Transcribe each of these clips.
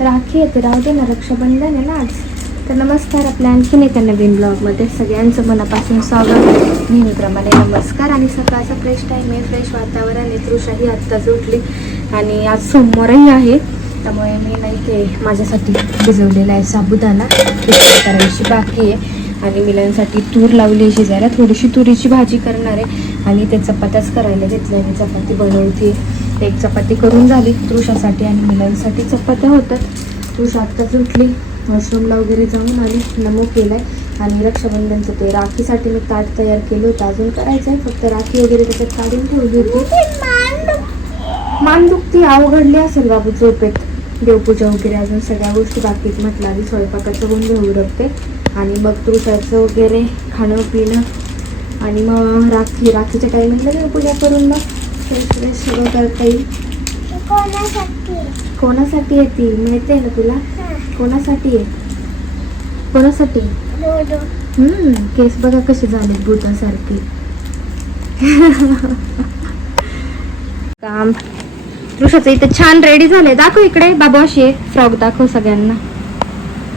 राखी येते राहू दे ना रक्षाबंधन आहे ना आज. तर नमस्कार आपल्या आणखीन एका नवीन ब्लॉगमध्ये सगळ्यांचं मनापासून स्वागत. नेहमीप्रमाणे नमस्कार आणि सकाळचा फ्रेश टाईम आहे फ्रेश वातावरण आहे तृषाही आत्ताच उठली आणि आज सोमवारही आहे. त्यामुळे मी नाही ते माझ्यासाठी भिजवलेला आहे साबुदाणा करायची बाकी आहे. आणि मिलांसाठी तूर लावली आहे शिजायला थोडीशी तुरीची भाजी करणार आहे. आणि ते चपात्याच करायला घेतल्या. आणि चपाती बनवते. एक चपाती करून झाली तृषासाठी आणि मिलांसाठी चपात्या होतात. तृषा आत्ताच उठली. वॉशरूमला वगैरे जाऊन आली. नमो केलाय. आणि रक्षाबंधनचं ते राखीसाठी मी ताट तयार केलं होतं. अजून करायचं आहे फक्त राखी वगैरे त्याच्यात काढून ठेवली होती. मान दुखती अवघडली असेल बाबू झोपेत. देवपूजा वगैरे अजून सगळ्या गोष्टी बाकीत म्हटलं आधी स्वयंपाकाचं गोंधळ उरकते आणि मग तुळसाचं वगैरे खाणं पिणं. आणि मग राखी राखीच्या टायमिंगला देवपूजा करून मग? फ्रेश फ्रेश सगळं करता येईल. कोणासाठी? कोणासाठी येते? माहिती आहे ना तुला? कोणासाठी? आहे कोणासाठी केस बघा कसे झाले भूतासारखे. काम. ऋषाचं इथे छान रेडी झाले. दाखव इकडे. बाबा अशी एक फ्रॉक दाखव सगळ्यांना.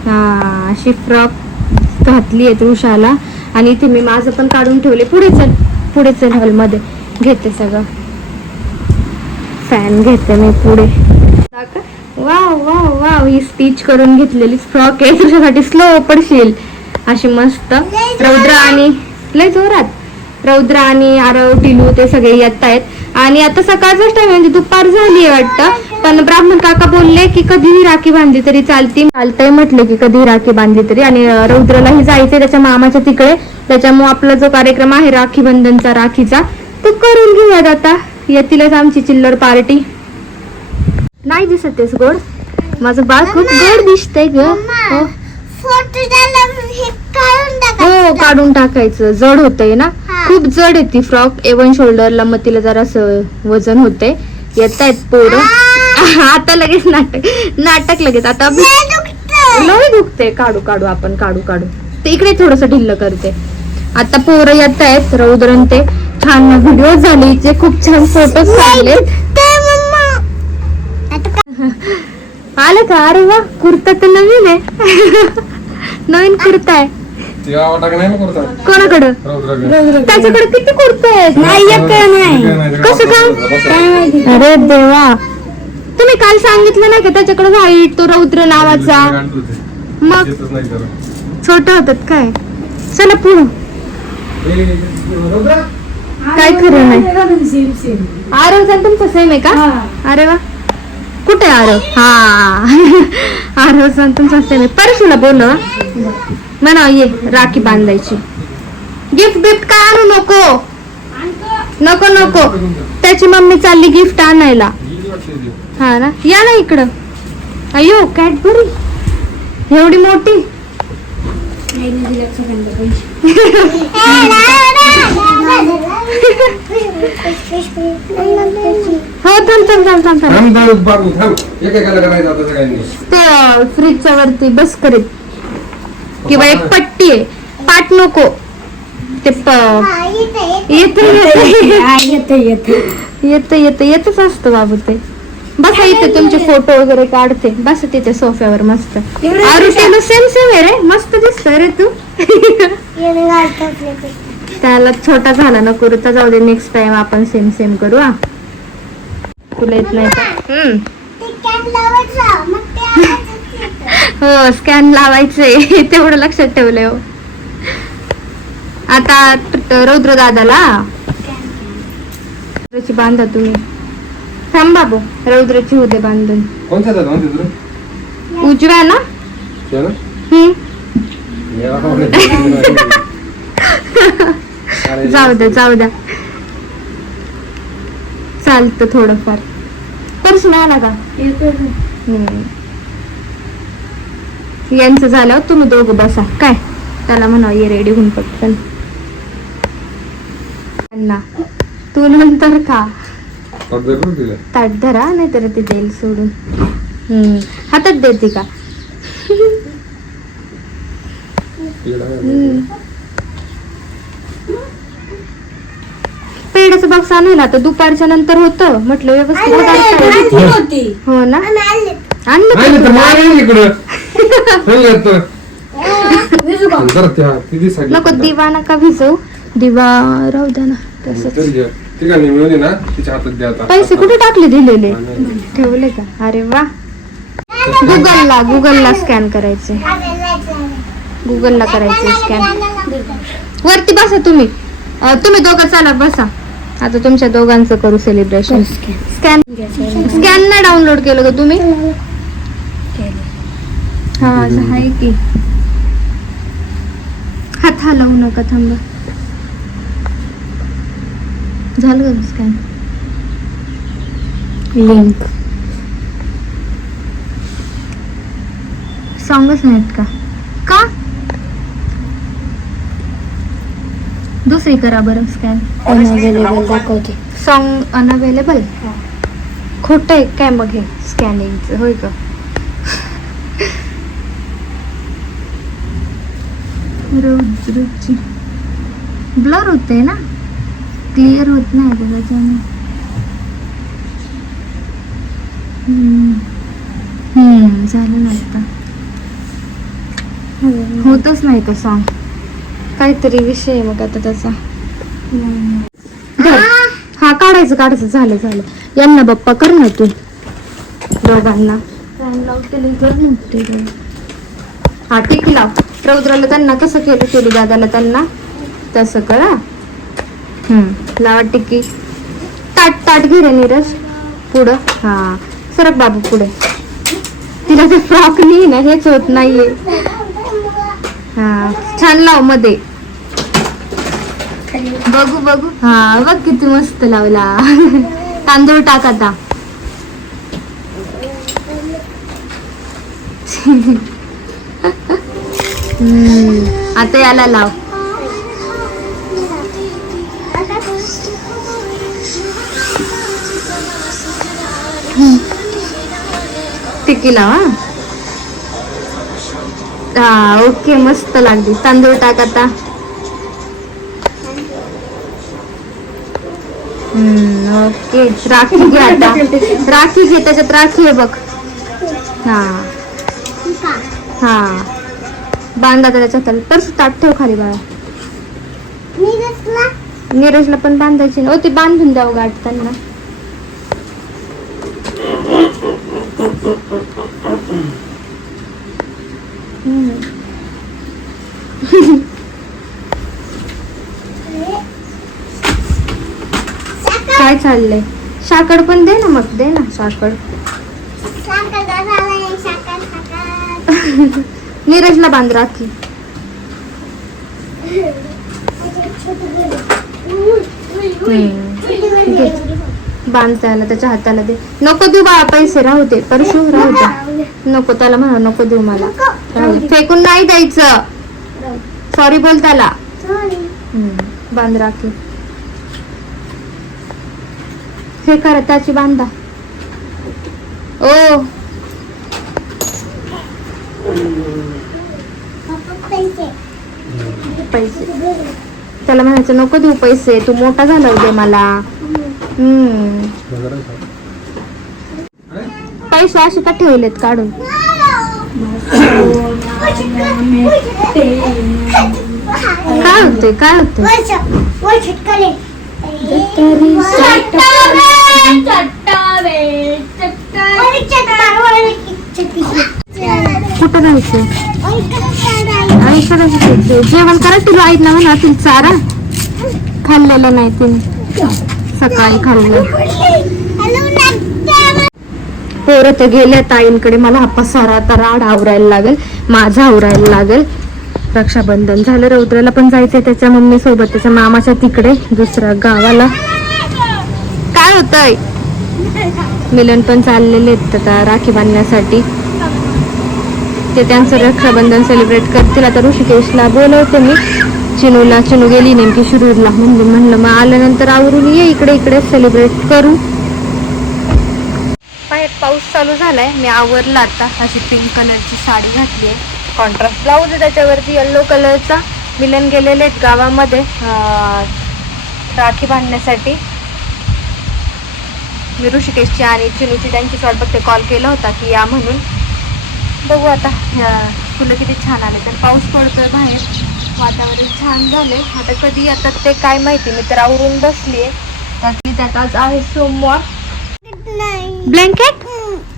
हा अशी फ्रॉक घातली आहे ऋषाला आणि इथे मी माझं पण काढून ठेवले. पुढे चल पुढे चल हॉलमध्ये. घेते सगळं. फॅन घेते मी पुढे. Wow wow wow. ही स्टिच करून घेतलेली फ्रॉक आहे. तुझ्यासाठी स्लो पडशील. अशी मस्त. रौद्र आणि लय जोरात. रौद्र आणि आरव टिलू ते सगळे येत आहेत. आणि आता सकाळचाच टाइम म्हणजे दुपार झाली आहे वाटतं. पण ब्राह्मण काका बोलले की कधीही राखी बांधली तरी चालती. चालतंय म्हटले की कधीही राखी बांधली तरी. आणि रौद्रलाही जायचंय त्याच्या मामाच्या तिकडे. त्याच्यामुळे आपला जो कार्यक्रम आहे राखी बंधनचा राखीचा तो करून घेऊयात आता. येतीलच आमची चिल्लर पार्टी. नाही दिसत गोड? माझं बाळ खूप गोड दिसतंय ग. हो फोटो काढून टाका काढून टाकायचं. जड होतंय ना. खूप जड आहे ती फ्रॉक. एवन शोल्डरला मग तिला जरा वजन होते येत आहेत पोरं आता लगेच नाटक नाटक लगेच. आता लय दुखतं. काढू काढू आपण काढू काढू. ते इकडे थोडस ढिल्ल करते. आता पोरं येत आहेत रौद्रन ते. छान व्हिडिओ झाले जे खूप छान फोटोज काढले? आलं का? अरे वा कुर्ता तर नवीन आहे. नवीन कुर्ता आहे. कोणाकडं. त्याच्याकडे किती कुर्ते आहेत? नाही एक नाही कसं काय? अरे देवा. तुम्ही काल सांगितलं नाही का त्याच्याकडे व्हाईट तो रौद्र नावाचा? मग? येतच नाही त्याला. छोट होतात काय? चला पुढं? काय खरं नाही. आरव सण तुमचं सेम आहे का? अरे वा. कुठे आरव? हा. आरव सण तुमचा सेम परशुला बोल म्हणा ये राखी बांधायची. गिफ्ट बिफ्ट काय आणू नको? नको नको. त्याची मम्मी चालली गिफ्ट आणायला. हा ना? या ना इकडं. अयो कॅडबरी एवढी मोठी. हो थांब थांब थांब थांब थांब. थांब, थांब, बाबू, थांब. एकेकाला करायचं आता सगळ्यांनी. ते फ्रीजच्या वरती बस करीत. किंवा एक पट्टी आहे. पाट नको. ते प- येते येते येते. येते येतच असतं बाबू ते. बसा इथे तुमचे फोटो वगैरे काढते. बस तिथे सोफ्यावर मस्त. आरुषीला सेम सेम आहे रे. मस्त दिसतोय रे तू. त्याला छोटा झाला ना कुर्ता जाऊ दे नेक्स्ट टाइम आपण सेम सेम करू हा. तुला येत नाही तर हो स्कॅन लावायचंय. तेवढं लक्षात ठेवलंय हो. आता रौद्र दादाला रौद्राची बांधा तुम्ही. थांब बाबू रौद्राची होते बांधून. कोणत्या? उजव्या ना? जाऊ द्या जाऊ द्या चालतं थोडंफार. पर्स नाही आला का? हम्म. यांचं झाल्यावर तुम्ही दोघं बसा. काय? त्याला म्हणा ये रेडी होऊन पटकन. तू नंतर का ताट धरा नाहीतर ते देईल सोडून. हम्म. हातात देते का? पेढ्याचं बॉक्स आणायला आता दुपारच्या नंतर होतं. म्हटलं व्यवस्थित येईल. हो. ना? आणले. नाही तर तुला? मारेल इकडं. जरा त्या नको दिवा नका भिजवू? दिवा राहू द्या ना. तसंच. तरी घ्या. ठिकाणी मिळून ना. तिच्या हातात द्या आता. पैसे कुठे टाकले दिलेले? ठेवले का? अरे वा. गुगलला गुगलला स्कॅन करायचे. गुगलला करायचे स्कॅन वरती बसा तुम्ही. अं, तुम्ही दोघं चला बसा. आता तुमच्या दोघांचं करू सेलिब्रेशन स्कॅन स्कॅन नाही डाउनलोड केलं का तुम्ही? हा असं आहे की. हात हलवू नका थांबा. झालं का स्कॅन लिंक सॉंगच नाहीत का? का? दुसरी करा बरं? स्कॅन अनअवेलेबल दाखवते. सॉन्ग अनअवेलेबल खोटं आहे काय मग हे स्कॅनिंगचं होय का? रुची ब्लर होते ना? क्लिअर होत नाही त्याच्याने झालं ना आता. होतच नाही का सॉन्ग काहीतरी विषय आहे मग आता त्याचा. हा काढायचं काढायचं. झालं झालं. यांना बाप्पा कर ना तू. दोघांना. हा टिकी लाव. रौद्राला त्यांना कसं केलं केली दादाला त्यांना? तसं कळा हम्म. लावा टिकी. ताट ताट घे रे नीरज. पुढं. हा. सरक बाबू पुढे. तिला ते फ्रॉक नाही ना हेच होत नाहीये. हा. छान लावमध्ये. बघू बघू. हा बघ किती मस्त लावला. तांदूळ टाक आता. आता याला लाव. टिकी लाव हा ओके मस्त लागली. तांदूळ टाक आता. ओके. राखी घे आता. राखी घे त्याच्यात राखी आहे बघ. हा. हा. बांधा त्याच्यात परस ताट ठेव खाली बाळा. नीरजला पण बांधायची ना ओ ते बांधून द्यावं गाठ त्यांना. हम्म. काय चाललंय? साखर पण दे ना मग दे ना साखर. नीरजला बांध राखी. बांध त्याला त्याच्या हाताला दे. नको देऊ बाळा पैसे राहू दे परशु राहू दे. नको त्याला म्हणा नको देऊ मला. फेकून नाही द्यायचं. सॉरी बोल त्याला. बांध राखी. हे करा त्याची बांधा ओ पैसे त्याला म्हणायचं नको देऊ पैसे तू मोठा झाला उद्या मला हम्म पैसे असे का ठेवलेत काढून काय होतंय काय होतंय होते कुठं जायचं आई करायचं ते. जेवण करा तुला आई ना म्हणा तिला चारा. खाल्लेलं नाही तिने. सकाळी खाल्लं. पोरं तर गेल्या ताईंकडे मला हा पसारा आता राड आवरायला लागेल माझा आवरायला लागेल. रक्षाबंधन झालं रौद्राला पण जायचंय त्याच्या मम्मी सोबत त्याच्या मामाच्या तिकडे दुसऱ्या गावाला. काय होतंय? मिलन पण चाललेले आहेत आता राखी बांधण्यासाठी. ते त्यांचं रक्षाबंधन सेलिब्रेट करतील. आता ऋषिकेशला बोलवते मी. चिनूला चिनू गेली नेमकी शिरूरला. म्हणजे म्हणलं मग आल्यानंतर आवरून ये इकडे इकडे सेलिब्रेट करू. बाहेर पाऊस चालू झालाय. मी आवरला आता. अशी पिंक कलरची साडी घातली आहे. कॉन्ट्रास्ट ब्लाऊज आहे त्याच्यावरती येल्लो कलरचा मिलन गेलेले आहेत गावामध्ये. राखी बांधण्यासाठी. मी ऋषिकेशची आणि चिनूची त्यांची शॉर्ट बघते कॉल केला होता की या म्हणून. बघू आता फुलं किती छान आले. तर पाऊस पडतोय बाहेर. वातावरण छान झाले आता कधी येतात ते काय माहिती? मी तर आवरून बसली आहे त्यात आज आहे सोमवार. ब्लँकेट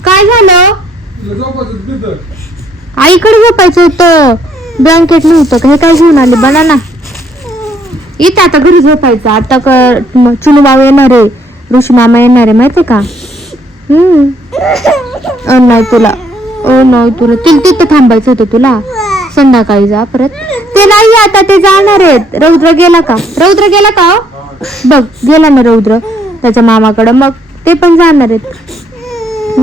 काय झालं? आईकडे झोपायचं होतं. ब्लँकेट नव्हतं का? हे काय घेऊन आले? बना ना इथं आता घरी झोपायचं. आता क चुनू येणार आहे. ऋषी मामा येणार आहे माहिती का? हम्म. नाही तुला. ओ नाही तुला. तिला तिथं थांबायचं होतं तुला. संध्याकाळी जा परत. ते नाही आता ते जाणार आहेत. रौद्र गेला का? रौद्र गेला का हो? बघ गेला ना रौद्र. त्याच्या मामाकडं. मग ते पण जाणार आहेत.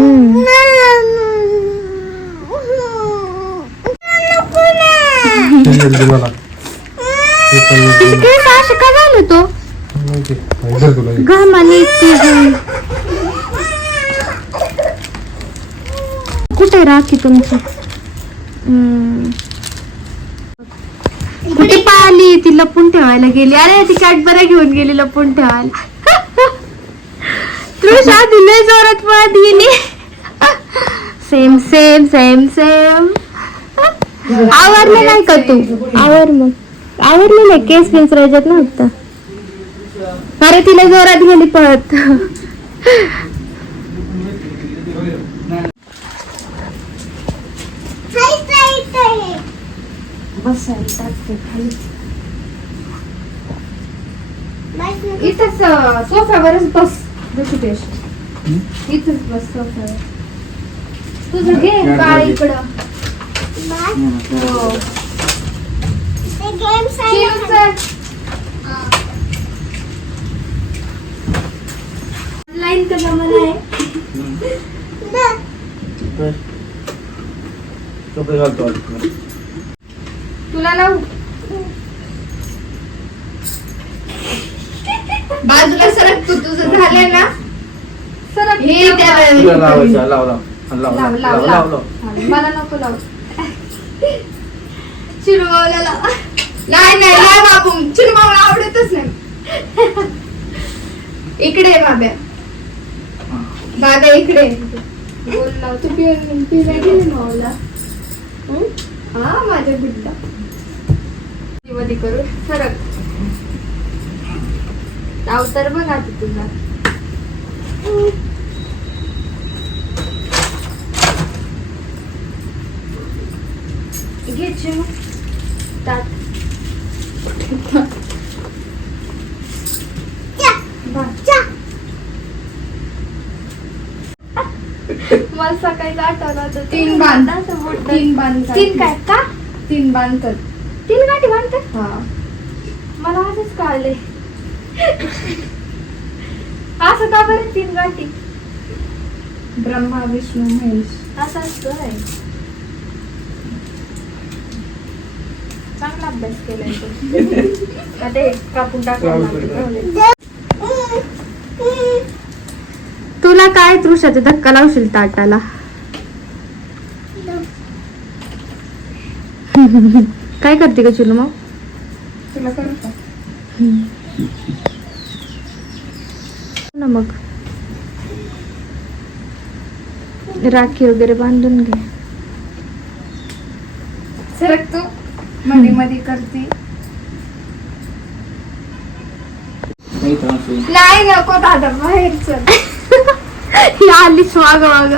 केस असे का झाले तो घामाने घाम. कुठे राखी तुमची हम्म. कुठे पाहिली ती लपून ठेवायला गेली. अरे ती कॅडबऱ्या घेऊन गेली लपून ठेवायला. तृषा दिले जोरात पळत गेली. सेम सेम सेम सेम आवरले नाही का तू? आवर मग आवरले नाही. केस केस राहत नव्हतं. अरे तिला जोरात गेली पळत. इथंच सोफ्यावरच बस. ऋषिकेश इथंच बस सोफ्यावर. तुझं घे बाळ इकडं. हो चिरू चल. लाईन तर जमाना आहे. तुला लावू? बाजूला सरक तू. तुझं झालंय ना? सरक. हे त्या लाव. लाव लाव. मला नको लाव. चिरुबावला लाव नाही नाही नाही बाबू चिरुबावला आवडतच नाही. इकडे बाब्या. बाब्या इकडे. बोल लाव तू पिऊन पिऊन गेली मावला. हा? माझ्या गुड्डा मध्ये करू सरक. अवतार बघ तुझा. चिमू ताट मला सकाळी आठवलं होतं. तीन बांध. तीन तीन बांध तीन काय? का? तीन बांधतात तीन गाठी बांधतात? हा. मला आजच कळले असं का बरं तीन गाठी? ब्रह्मा विष्णू महेश. असं असतं आहे चांगला अभ्यास केलाय तू. आता कापून तुला काय तृषाचा धक्का लावशील ताटाला? काय करते का चिलू मग तुला ना मग. राखी वगैरे बांधून घे. सरक तू मध्ये मध्ये करते नाही नको दादा बाहेर चल. ही आलीच माग माग.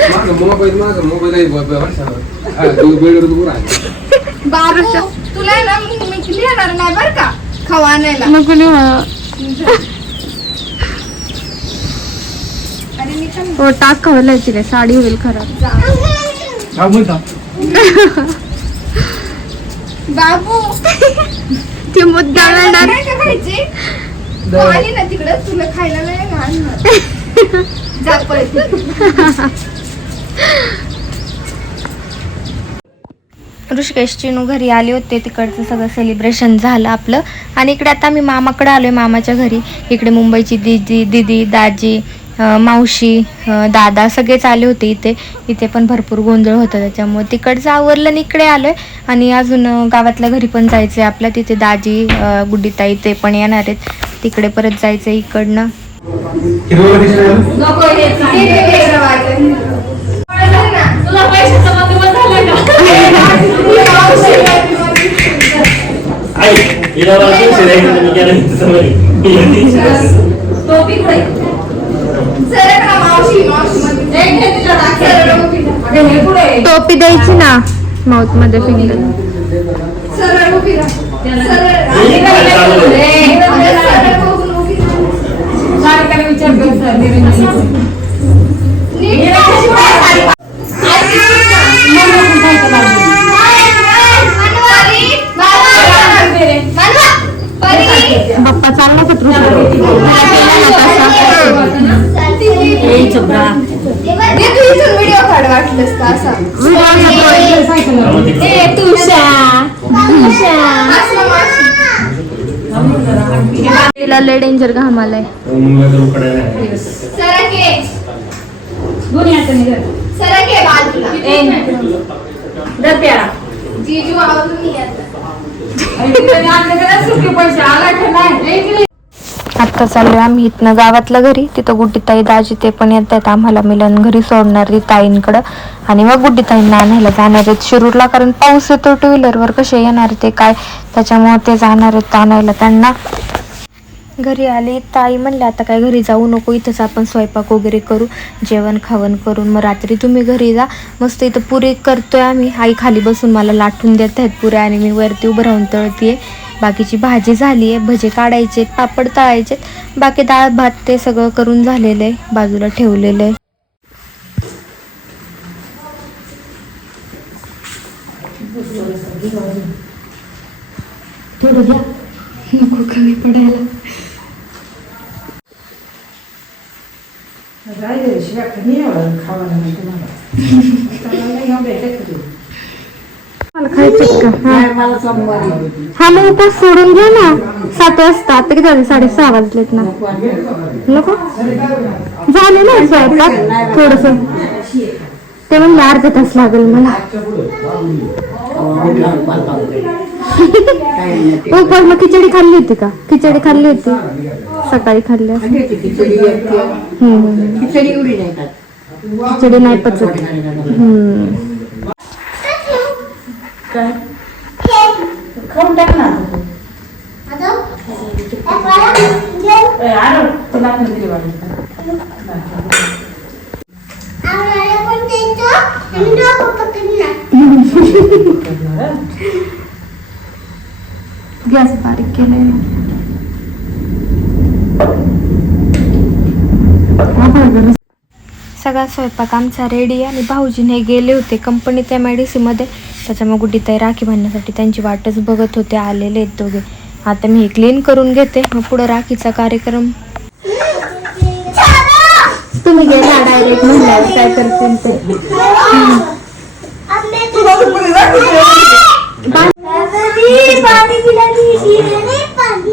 माझा मोबाईल माझा मोबाईल आहे ब- वर्षावर. हा, तो बेडवर दूर आहे. बाबू तुला आहे ना मी मी लिहिणार नाही बर का? खवा आणायला. नको लिहू. अरे मी पण हो टाक खवलायची काय साडी होईल खराब बाबू. ती मुद्दा येणार नाही का खायची तू आली ना तिकडं तुला खायला नाही ना. आणणार. जा पळते ऋषिकेश चिनू घरी आले होते तिकडचं सगळं सेलिब्रेशन झालं आपलं. आणि इकडे आता मी मामाकडे आलोय मामाच्या घरी. इकडे मुंबईची दिदी दिदी दाजी मावशी दादा सगळेच आले होते इथे. इथे पण भरपूर गोंधळ होता त्याच्यामुळे तिकडचं आवरलं आणि इकडे आलोय. आणि अजून गावातल्या घरी पण जायचंय आपल्या तिथे दाजी गुड्डीताई ते पण येणार आहेत. तिकडे परत जायचंय इकडनं. टोपी द्यायची ना. माउथमध्ये फिंगर. बाप्पा चालला तू? इथून व्हिडिओ काढ वाटलंस का असा? मग ते- असं मावशी. तिला लय डेंजर घाम आलाय मुंबईत उकडायला आहे. सरके. सरके बाजूला जीजू आवरून ये आता. आत्ता चाललोय आम्ही इथनं गावातल्या घरी. तिथं गुड्डीताई दाजी ते पण येत आहेत आम्हाला मिलन घरी सोडणार ती ताईंकडं. आणि मग गुड्डीताईंना आणायला जाणार आहेत शिरूरला कारण पाऊस येतो टू व्हीलरवर. कसे येणार ते काय? त्याच्यामुळे ते जाणार आहेत आणायला त्यांना. घरी आली ताई म्हणले आता काय घरी जाऊ नको इथंच आपण स्वयंपाक वगैरे करू जेवण खावण करून मग रात्री तुम्ही घरी जा. मस्त इथं पुरी करतोय आम्ही. आई खाली बसून मला लाटून देत आहेत पुऱ्या आणि मी वरती उभं राहून तळतीये. बाकीची भाजी झाली आहे भजे काढायचे पापड तळायचे बाकी डाळ भात ते सगळं करून झालेलं आहे बाजूला ठेवलेलं आहे. थोडं नको कमी पडायला. मला खायचं का हा. हा मग उपवास सोडून घे ना सात वाजता आता किती वाजले साडेसहा वाजलेत ना नको झाले ना स्वयंपाक थोडस ते म्हणले अर्धा तास लागेल मला उपवासला खिचडी खाल्ली होती का? खिचडी खाल्ली होती? सकाळी खाल्ली. खिचडी नाही पचत. हम्म गॅस बारीक केलाय. सगळा स्वयंपाक आमचा रेडी आणि भाऊजीने गेले होते कंपनी त्या मेडिसीमध्ये त्याच्यामुळे गुड्डीताई राखी बांधण्यासाठी त्यांची वाटच बघत होते आलेले आहेत दोघे. आता मी हे क्लीन करून घेते. मग पुढं राखीचा कार्यक्रम. तुम्ही गेला डायरेक्ट म्हणल्यावर काय करतील ते. पाणी पिला पाणी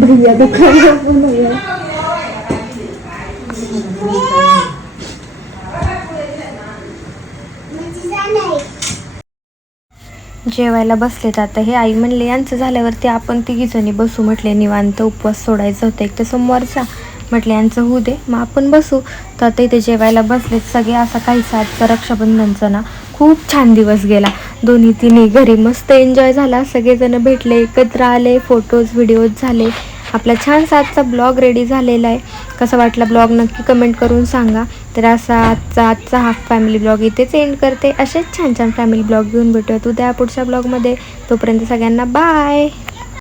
भैया दुकान जेवायला बसलेत आता हे आई म्हणले यांचं झाल्यावरती आपण तिघी जणी बसू म्हटले. निवांत उपवास सोडायचा होता. एक तर सोमवारचा म्हटले. यांचं होऊ दे. मग आपण बसू. तर आता इथे जेवायला बसलेत सगळे असा काही आजचा रक्षाबंधनचा ना खूप छान दिवस गेला. दोन्ही तिन्ही घरी मस्त एन्जॉय झाला. सगळेजण भेटले एकत्र आले फोटोज व्हिडिओज झाले. आपला छानसा आजचा ब्लॉग रेडी झालेला आहे. कसा वाटला ब्लॉग नक्की कमेंट करून सांगा. तर असा आजचा आजचा हा फॅमिली ब्लॉग इथेच एंड करते. असेच छान छान फॅमिली ब्लॉग घेऊन भेटूयात उद्या पुढच्या ब्लॉगमध्ये तोपर्यंत सगळ्यांना बाय